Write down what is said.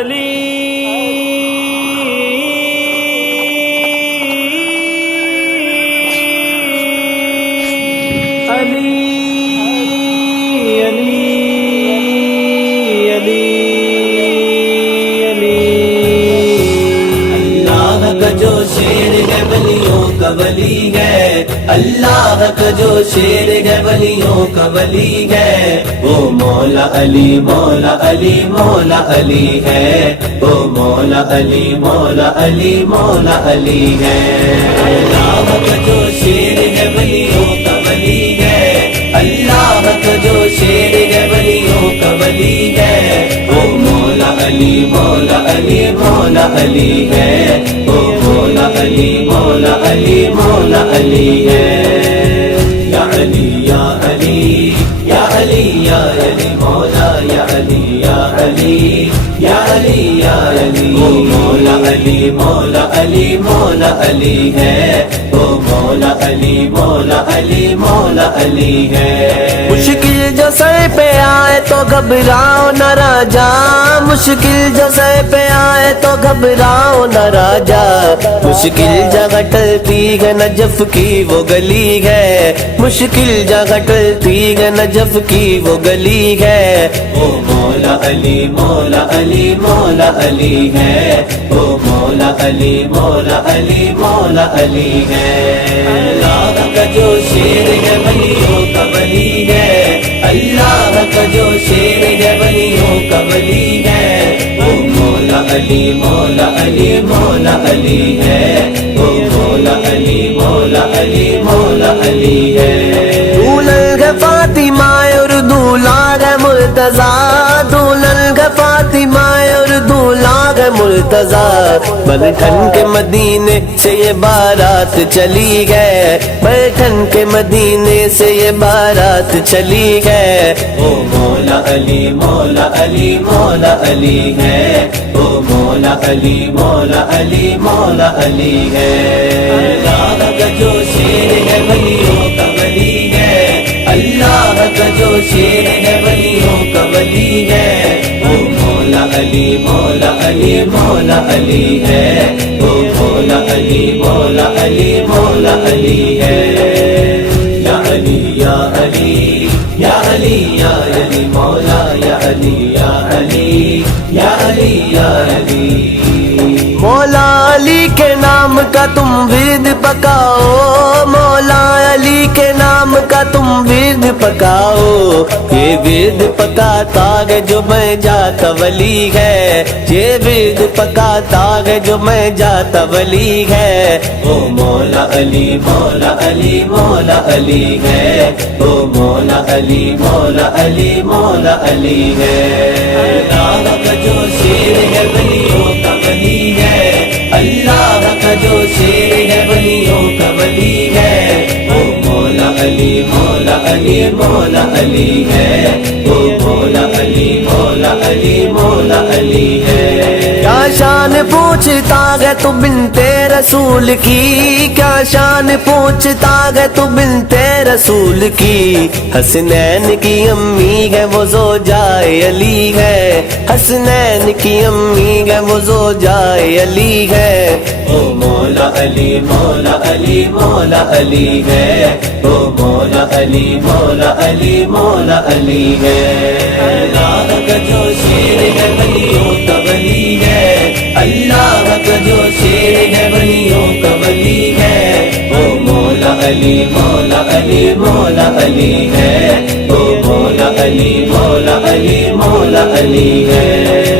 ولی ہے اللہ کا جو شیر ہے ولیوں کا ولی ہے، وہ مولا علی مولا علی مولا علی ہے، وہ مولا علی مولا علی مولا علی ہے۔ اللہ کا جو شیر ہے ولیوں کا ولی ہے، اللہ کا جو شیر ہے ولیوں کا ولی ہے، وہ مولا علی مولا علی مولا علی ہے، وہ مولا علی مولا علی مولا علی ہے۔ یا علی یا علی یا علی یا علی مولا یا علی یا علی یا علی یا علی، وہ مولا علی مولا علی مولا علی ہے، وہ مولا علی مولا علی مولا علی ہے۔ مشکل جو سر پہ آئے تو گھبراؤ نہ راجا، مشکل جو سر پہ آئے تو گھبراؤ نہ راجا، مشکل جگہ ٹلتی ہے نجف کی وہ گلی ہے، مشکل جگہ ٹلتی ہے نجف کی وہ گلی ہے، وہ مولا علی مولا علی مولا علی ہے، وہ مولا علی مولا علی مولا علی ہے۔ اللہ کا جو شیر ہے ولیوں کا ولی ہے، اللہ کا جو شیر ہے ولیوں کا ولی ہے، وہ مولا علی مولا علی مولا علی ہے، وہ مولا علی مولا علی مولا علی ہے۔ دولن ہے فاطمہ اور دولا ہے مرتضیٰ، دولن ہے فاطمہ اور دولا ہے مرتضیٰ، بلٹن کے مدینے سے یہ بارات چلی ہے، بلٹن کے مدینے سے یہ بارات چلی ہے، وہ مولا علی مولا علی مولا علی ہے، وہ مولا علی مولا علی مولا علی ہے۔ اللہ کا جو شیر ہے ولیوں کا ولی ہے، اللہ کا جو شیر ہے ولیوں کا ولی ہے، وہ مولا علی مولا علی مولا علی ہے، وہ مولا علی مولا علی مولا علی ہے۔ یا علی یا علی یا علی یا علی مولا یا علی یا علی یا علی یا علی۔ مولا علی کے نام کا تم ورد پکاؤ، مولا علی کے نام کا تم ورد پکاؤ، یہ ورد پکاتا ہے جو میں جاتا ولی ہے، یہ ورد پکاتا ہے جو میں جاتا ولی ہے، وہ مولا علی مولا علی مولا علی ہے، وہ مولا علی مولا علی مولا علی ہے۔ اللہ کا جو شیر ہے ولیوں کا ولی ہے، اللہ کا جو شیر ہے ولیوں کا ولی ہے، وہ مولا علی مولا علی مولا علی ہے، وہ مولا علی مولا علی مولا علی ہے۔ کیا شان پوچھتا ہے تو بنتے رسول کی، کیا شان پوچھتا ہے تو بنتے رسول کی، حسنین کی امی ہے وہ زوجائے علی ہے، حسنین کی امی ہے وہ زوجائے علی ہے، وہ مولا علی مولا علی مولا علی ہے، وہ مولا علی مولا علی مولا علی ہے۔ اللہ کا جو شیر ہے ولیوں کا ولی ہے، اللہ کا جو شیر ہے ولیوں کا ولی ہے، وہ مولا علی مولا علی مولا علی ہے، وہ مولا علی مولا علی مولا علی ہے۔